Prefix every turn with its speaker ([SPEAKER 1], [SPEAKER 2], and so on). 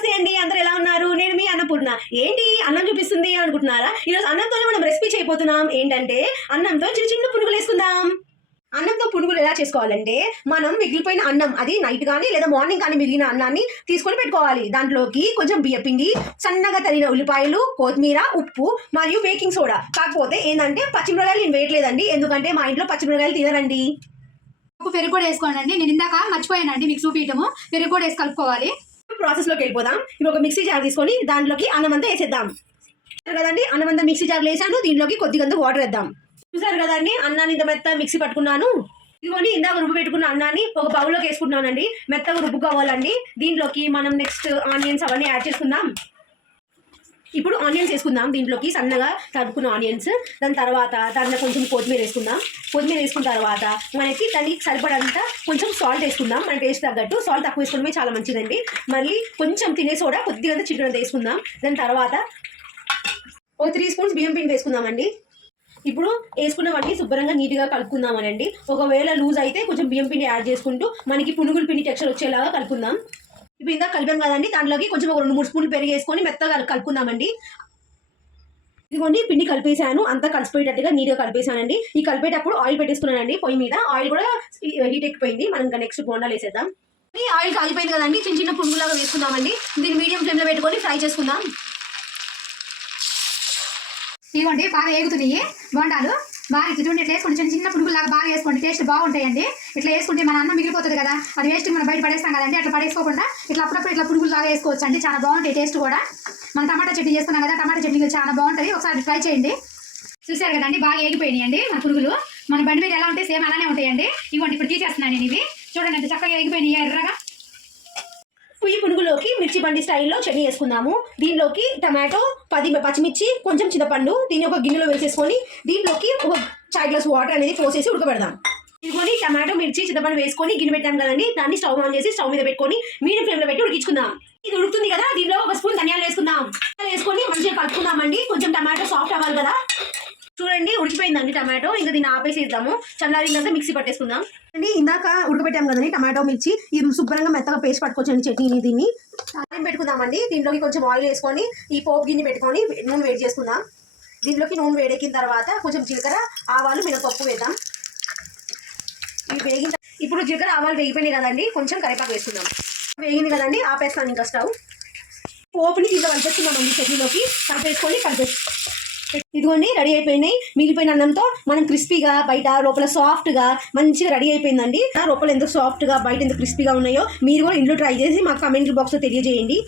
[SPEAKER 1] నమస్తే అండి అందరూ ఎలా ఉన్నారు? నేను మీ అన్నపూర్ణ ఏంటి అన్నం చూపిస్తుంది అనుకుంటున్నారా? ఈరోజు అన్నంతోనే మనం రెసిపీ చేయబోతున్నాం. ఏంటంటే అన్నంతో చిన్న చిన్న పునుగులు వేసుకుందాం. అన్నంతో పునుగులు ఎలా చేసుకోవాలంటే మనం మిగిలిపోయిన అన్నం అది నైట్ కానీ లేదా మార్నింగ్ కానీ మిగిలిన అన్నాన్ని తీసుకొని పెట్టుకోవాలి. దాంట్లోకి కొంచెం బియ్యపిండి సన్నగా తరిగిన ఉల్లిపాయలు కొత్తిమీర ఉప్పు మరియు బేకింగ్ సోడా కాకపోతే ఏంటంటే పచ్చిమిరకాయలు నేను వేయట్లేదండి. ఎందుకంటే మా ఇంట్లో పచ్చిమిరకాయలు తినరండి
[SPEAKER 2] ఉప్పు పెరుగు కూడా వేసుకోండి నేను ఇందాక మర్చిపోయానండి మీకు చూపించటము. పెరుగు కూడా వేసి కలుపుకోవాలి.
[SPEAKER 1] ప్రాసెస్లోకి వెళ్ళిపోదాం. ఇప్పుడు ఒక మిక్సీ జార్ తీసుకొని దాంట్లోకి అన్నం అంతా వేసేద్దాం. కదండి అన్నం అంతా మిక్సీ జార్లో వేసాను దీంట్లోకి కొద్దిగంత వాటర్ వేద్దాం. చూసారు కదండి అన్నాన్ని ఇంత మెత్త మిక్సీ పట్టుకున్నాను. ఇదిగోండి ఇందాక రుబ్బు పెట్టుకున్న అన్నాన్ని ఒక బౌల్లోకి వేసుకుంటున్నానండి. మెత్తగా రుబ్బు కావాలండి దీంట్లోకి మనం నెక్స్ట్ ఆనియన్స్ అవన్నీ యాడ్ చేసుకుందాం. ఇప్పుడు ఆనియన్స్ వేసుకుందాం దీంట్లోకి సన్నగా తరుపుకున్న ఆనియన్స్. దాని తర్వాత దాంట్లో కొంచెం కొత్తిమీర వేసుకుందాం. కొత్తిమీర వేసుకున్న తర్వాత మనకి దానికి సరిపడంత కొంచెం సాల్ట్ వేసుకుందాం. మన టేస్ట్ తగ్గట్టు సాల్ట్ తక్కువ వేసుకోవడమే చాలా మంచిదండి. మళ్ళీ కొంచెం తినే సోడా కొద్దిగా చికెన్ వేసుకుందాం. దాని తర్వాత ఒక త్రీ స్పూన్స్ బియ్యం పిండి వేసుకుందామండి. ఇప్పుడు వేసుకున్నవన్నీ శుభ్రంగా నీట్గా కలుపుకుందామనండి. ఒకవేళ లూజ్ అయితే కొంచెం బియ్యం పిండి యాడ్ చేసుకుంటూ మనకి పునుగుల పిండి టెక్స్చర్ వచ్చేలాగా కలుపుకుందాం. ఇప్పుడు ఇందాక కలిపాం కదండి దాంట్లోకి కొంచెం ఒక రెండు మూడు స్పూన్లు పెరిగి వేసుకొని మెత్తగా కలుపుకుందామండి. ఇదిగోండి పిండి కలిపేసాను అంతా కలిసిపోయేటట్టుగా నీట్గా కలిపేశానండి. ఈ కలిపేటప్పుడు ఆయిల్ పెట్టేసుకున్నానండి పొయ్యి మీద. ఆయిల్ కూడా హీట్ ఎక్కిపోయింది. మనం ఇంకా నెక్స్ట్ బోండాలు వేసేద్దాం. ఈ ఆయిల్ కాలిపోయింది కదండి చిన్న చిన్న పునుగులాగా వేసుకుందామండి. దీన్ని మీడియం ఫ్లేమ్లో పెట్టుకొని ఫ్రై చేసుకుందాం.
[SPEAKER 2] ఇదిగోండి బాగా వేగుతున్నాయి బోండాలు. బాగా ఇటువంటి ఇట్లా వేసుకోండి చిన్న చిన్న పురుగులాగా బాగా వేసుకోండి. టేస్ట్ బాగుంటాయండి. ఇట్లా వేసుకుంటే మన అన్నం మిగిలిపోతుంది కదా అది వేస్ట్ మనం బయట పడేస్తాం కదండి అట్లా పడేసుకోకుండా ఇట్లా అప్పుడప్పుడు ఇట్లా పురుగులాగా వేసుకోవచ్చు అండి చాలా బాగుంటాయి టేస్ట్ కూడా. మనం టమాటా చట్నీ చేస్తున్నాం కదా టమాటా చట్నీ చాలా బాగుంటుంది. ఒకసారి ట్రై చేయండి. చూసారు కదండి బాగా ఎగిపోయినాయి అండి మన పురుగులు మన బండి మీద ఎలా ఉంటాయి సేమ్ అలానే ఉంటాయండి. ఇవ్వండి ఇప్పుడు తీసేస్తున్నాను నేను ఇవి. చూడండి ఎంత చక్కగా ఎగిపోయినాయి ఎర్రగా.
[SPEAKER 1] ఈ పునుగులోకి మిర్చి బండి స్టైల్లో చట్నీ వేసుకుందాము. దీనిలోకి టమాటో పది పచ్చిమిర్చి కొంచెం చింతపండు దీన్ని ఒక గిన్నెలో వేసేసుకొని దీంట్లోకి ఒక చాయ్ గ్లాస్ వాటర్ అనేది పోసేసి ఉడకబెడదాం. ఇదిగోని టమాటో మిర్చి చింతపండు వేసుకొని గిన్నె పెట్టాం కదండి. దాన్ని స్టవ్ ఆన్ చేసి స్టవ్ మీద పెట్టుకొని మీడియం ఫ్లేమ్లో పెట్టి ఉడికించుకుందాం. ఇది ఉడుకుతుంది కదా దీనిలో ఒక స్పూన్ ధనియాలు వేసుకుందాం. వేసుకొని మంచిగా కలుపుకుందామండి. కొంచెం టమాటో సాఫ్ట్ అవ్వాలి కదా. చూడండి ఉడికిపోయిందండి టమాటో. ఇంకా దీన్ని ఆపేసేద్దాము. చల్లారిందంతా మిక్సీ పట్టేసుకుందాం. అండి ఇందాక ఉడకబెట్టాం కదండి టమాటో మిర్చి. ఇది శుభ్రంగా మెత్తగా పేస్ట్ పట్టుకోవచ్చండి చట్నీని దీన్ని. తాలింపు పెట్టుకుందామండి. దీంట్లోకి కొంచెం ఆయిల్ వేసుకొని ఈ పోపు గిన్నె పెట్టుకొని నూనె వేడి చేసుకుందాం. దీంట్లోకి నూనె వేడెక్కిన తర్వాత కొంచెం జీలకర్ర ఆవాలు మినపప్పు వేద్దాం. ఇవి వేగిన ఇప్పుడు జీలకర్ర ఆవాలు వేగిపోయినాయి కదండి. కొంచెం కరివేపాకు వేసుకుందాం. వేగింది కదండి. ఆపేస్తాను ఇంకా స్టవ్. పోపుని దీంట్లో కలిపేస్తున్నామండి చట్నీలోకి. కలిపేసుకొని కలిపేసి ఇదిగోండి రెడీ అయిపోయినాయి. మిగిలిపోయిన అన్నంతో మనం క్రిస్పీగా బయట లోపల సాఫ్ట్గా మంచిగా రెడీ అయిపోయిందండి. ఆ లోపల ఎంత సాఫ్ట్గా బయట ఎంత క్రిస్పీగా ఉన్నాయో మీరు కూడా ఇంట్లో ట్రై చేసి మాకు కమెంట్ బాక్స్లో తెలియజేయండి.